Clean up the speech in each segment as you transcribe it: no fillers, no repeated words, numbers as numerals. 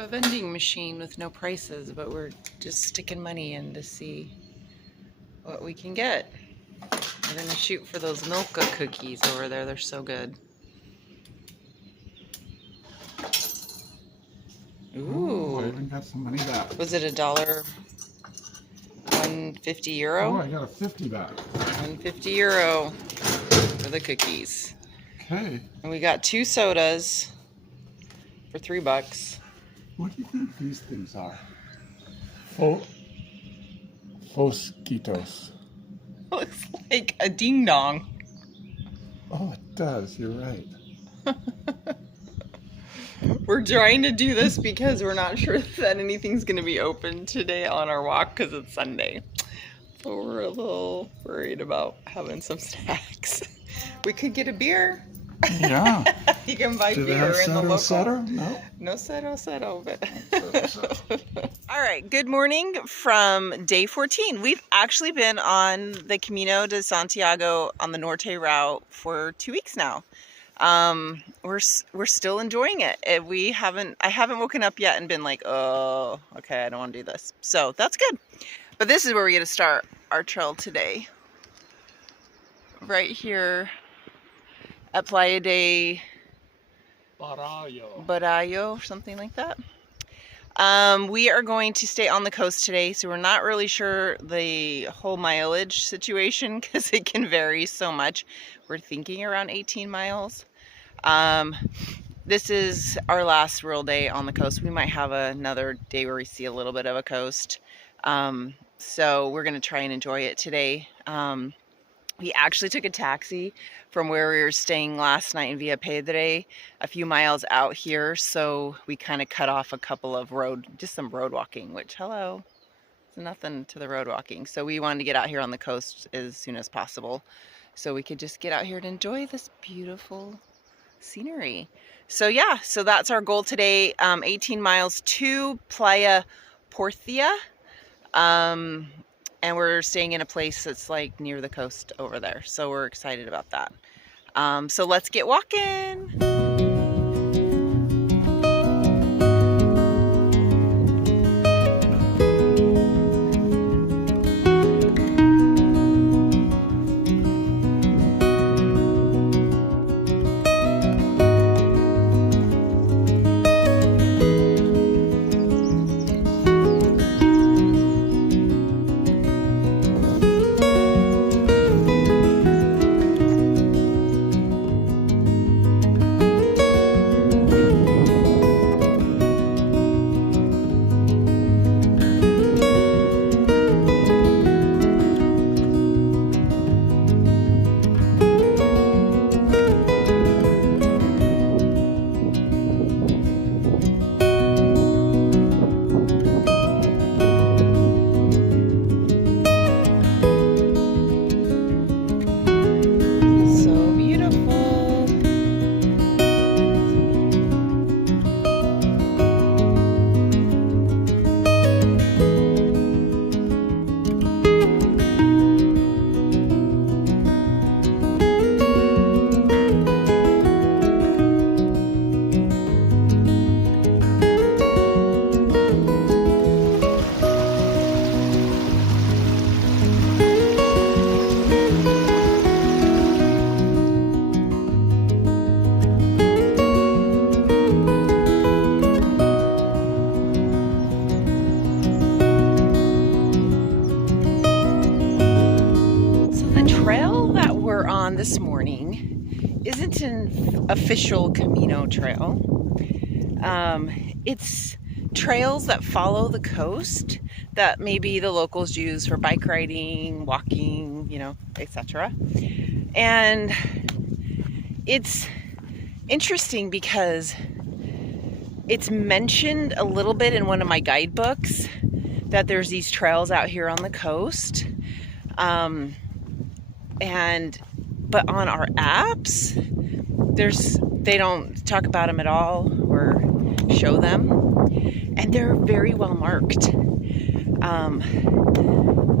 a vending machine with no prices, but we're just sticking money in to see what we can get. We're gonna shoot for those Milka cookies over there. They're so good. Ooh. Oh, I even got some money back. Was it $1? 150 euro? Oh, I got a 50 back. 150 euro for the cookies. Okay. And we got 2 sodas for $3. What do you think these things are? Fosquitos. Looks like a ding dong. Oh, it does. You're right. We're trying to do this because we're not sure that anything's going to be open today on our walk because it's Sunday. So we're a little worried about having some snacks. We could get a beer. Yeah. You can buy Do beer they have in the local. Cero? No. No cero, but. All right. Good morning from day 14. We've actually been on the Camino de Santiago on the Norte route for 2 weeks now. We're still enjoying it. I haven't woken up yet and been like, oh, okay, I don't want to do this. So that's good. But this is where we're going to start our trail today. Right here at Playa de Barallo, something like that. We are going to stay on the coast today, so we're not really sure the whole mileage situation because it can vary so much. We're thinking around 18 miles. This is our last real day on the coast. We might have another day where we see a little bit of a coast. So we're going to try and enjoy it today. We actually took a taxi from where we were staying last night in Villapedre a few miles out here. So we kind of cut off a couple of just some road walking, which, hello, it's nothing to the road walking. So we wanted to get out here on the coast as soon as possible so we could just get out here and enjoy this beautiful scenery. So yeah, so that's our goal today. 18 miles to Playa Porcia. And we're staying in a place that's like near the coast over there. So we're excited about that. So let's get walking. This morning isn't an official Camino trail. It's trails that follow the coast that maybe the locals use for bike riding, walking, etc. And it's interesting because it's mentioned a little bit in one of my guidebooks that there's these trails out here on the coast. But on our apps, they don't talk about them at all or show them, and they're very well marked.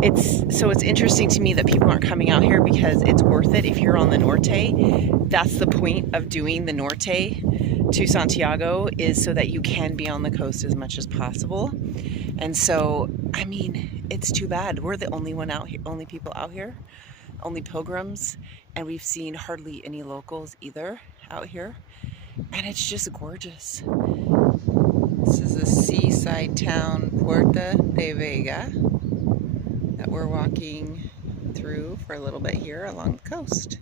It's interesting to me that people aren't coming out here because it's worth it if you're on the Norte. That's the point of doing the Norte to Santiago is so that you can be on the coast as much as possible. And so, I mean, it's too bad. We're the only people out here, only pilgrims, and we've seen hardly any locals either out here. And it's just gorgeous. This is a seaside town, Puerta de Vega, that we're walking through for a little bit here along the coast.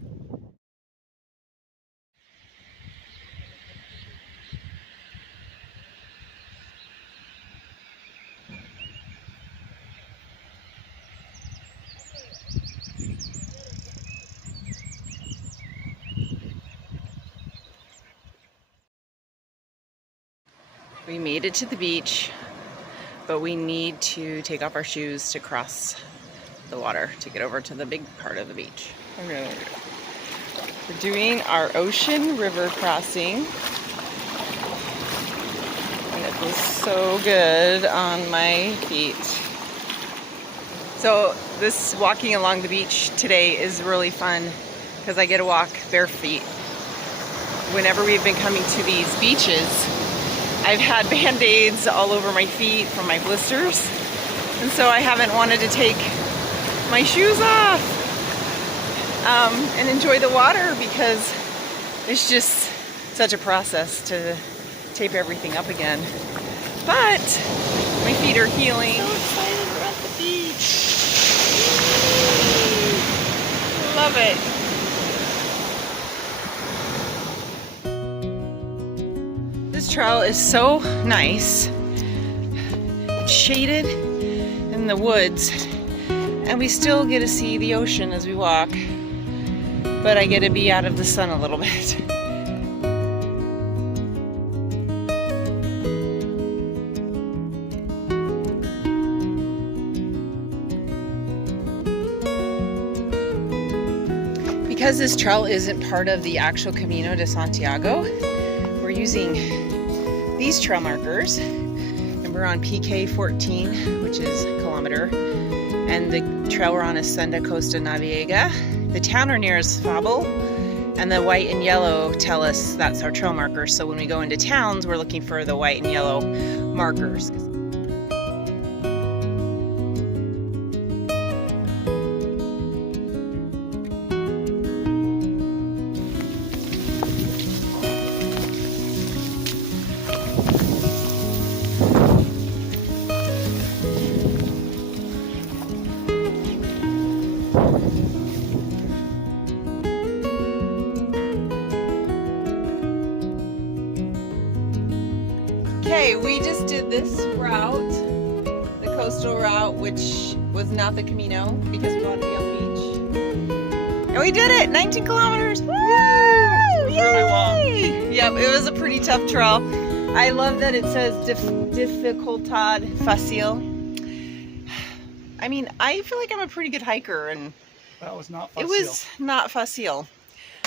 We made it to the beach, but we need to take off our shoes to cross the water to get over to the big part of the beach. We're doing our ocean river crossing, and it was so good on my feet. So this walking along the beach today is really fun because I get to walk bare feet. Whenever we've been coming to these beaches, I've had band-aids all over my feet from my blisters, and so I haven't wanted to take my shoes off and enjoy the water because it's just such a process to tape everything up again. But my feet are healing. So excited we're at the beach. Love it. This trail is so nice. It's shaded in the woods, and we still get to see the ocean as we walk, but I get to be out of the sun a little bit. Because this trail isn't part of the actual Camino de Santiago, we're using these trail markers, and we're on PK 14, which is a kilometer, and the trail we're on is Senda Costa Navega. The town we're near is Fable, and the white and yellow tell us that's our trail marker. So when we go into towns, we're looking for the white and yellow markers. Okay, we just did this route, the coastal route, which was not the Camino because we wanted to be on the beach. And we did it! 19 kilometers! Woo! Yay! Really long. Yep, it was a pretty tough trail. I love that it says dificultad fácil. I mean, I feel like I'm a pretty good hiker, and That was not fácil. it was not fácil.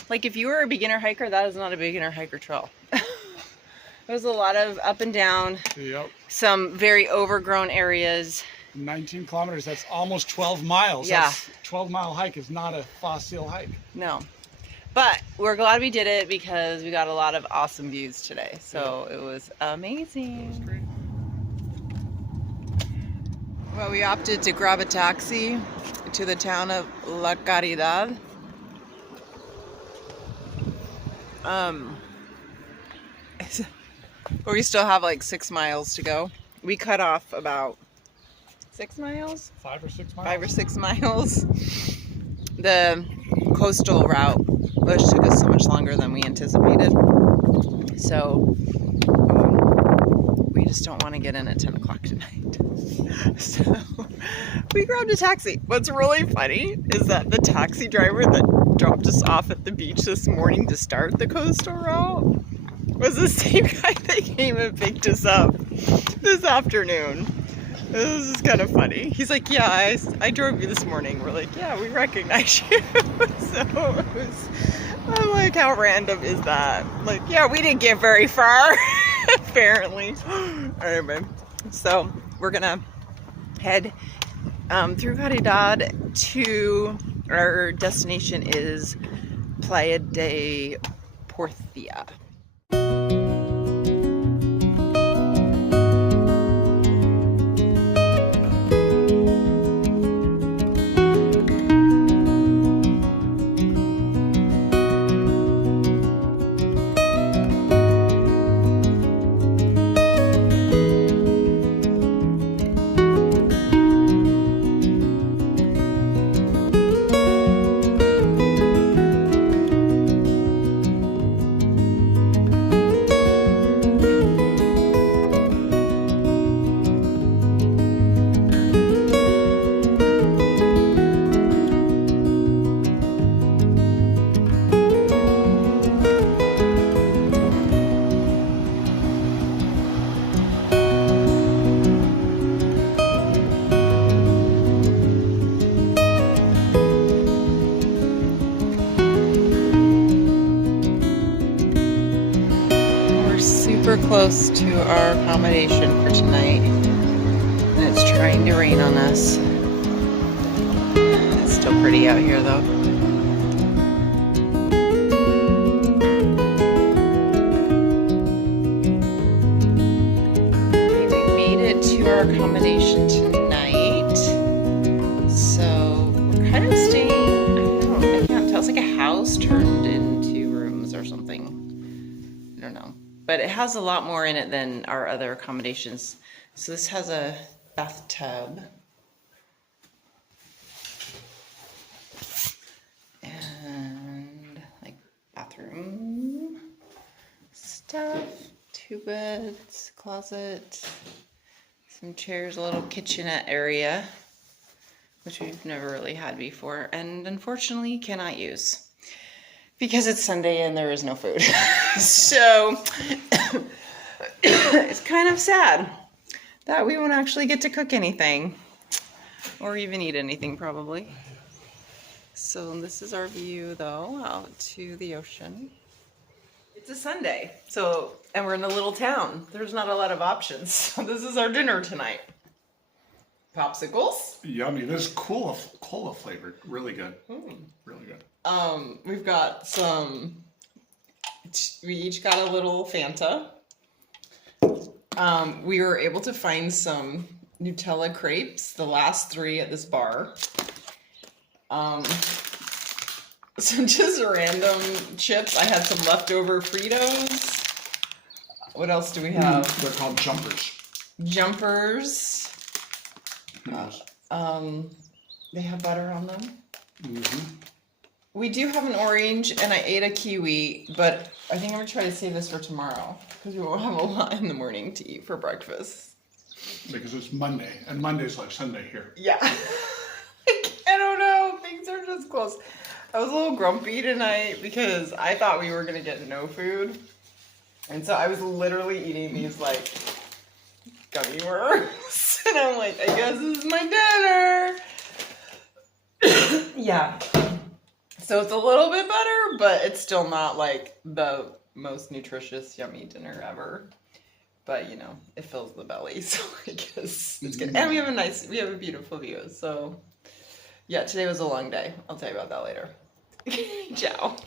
Like, if you were a beginner hiker, that is not a beginner hiker trail. There was a lot of up and down, Yep. some very overgrown areas. 19 kilometers, that's almost 12 miles. Yeah. That's 12-mile hike is not a fácil hike. No. But we're glad we did it because we got a lot of awesome views today. So it was amazing. That's great. Well, we opted to grab a taxi to the town of La Caridad. But we still have like 6 miles to go. We cut off about 6 miles? 5 or 6 miles? 5 or 6 miles. The coastal route, which took us so much longer than we anticipated. So we just don't want to get in at 10 o'clock tonight. So we grabbed a taxi. What's really funny is that the taxi driver that dropped us off at the beach this morning to start the coastal route was the same guy that came and picked us up this afternoon. This is just kind of funny. He's like, yeah, I drove you this morning. We're like, yeah, we recognize you. So it was, I'm like, how random is that? Like, yeah, we didn't get very far, apparently. Anyway, so we're gonna head through Caridad to, our destination is Playa de Porcia. super close to our accommodation for tonight, and it's trying to rain on us. It's still pretty out here though. We made it to our accommodation tonight, so we're kind of staying, I can't tell, it's like a house turned into rooms or something. I don't know, but it has a lot more in it than our other accommodations. So this has a bathtub and like bathroom stuff, 2 beds, closet, some chairs, a little kitchenette area, which we've never really had before, and unfortunately cannot use because it's Sunday and there is no food. So it's kind of sad that we won't actually get to cook anything or even eat anything probably. So this is our view though, out to the ocean. It's a Sunday, so, and we're in a little town. There's not a lot of options. So this is our dinner tonight. Popsicles. Yummy. This is cola flavored. Really good. Really good. We've got some, we each got a little Fanta. We were able to find some Nutella crepes, the last 3 at this bar. Some just random chips. I had some leftover Fritos. What else do we have? They're called jumpers. Jumpers. They have butter on them. We do have an orange, and I ate a kiwi, but I think I'm gonna try to save this for tomorrow because we won't have a lot in the morning to eat for breakfast. Because it's Monday, and Monday's like Sunday here. Yeah. I don't know. Things are just close. I was a little grumpy tonight because I thought we were gonna get no food, and so I was literally eating these like gummy worms, and I'm like, I guess this is my dinner. Yeah. So it's a little bit better, but it's still not like the most nutritious, yummy dinner ever. But you know, it fills the belly, so I guess it's good. And we have a beautiful view. So yeah, today was a long day. I'll tell you about that later. Ciao.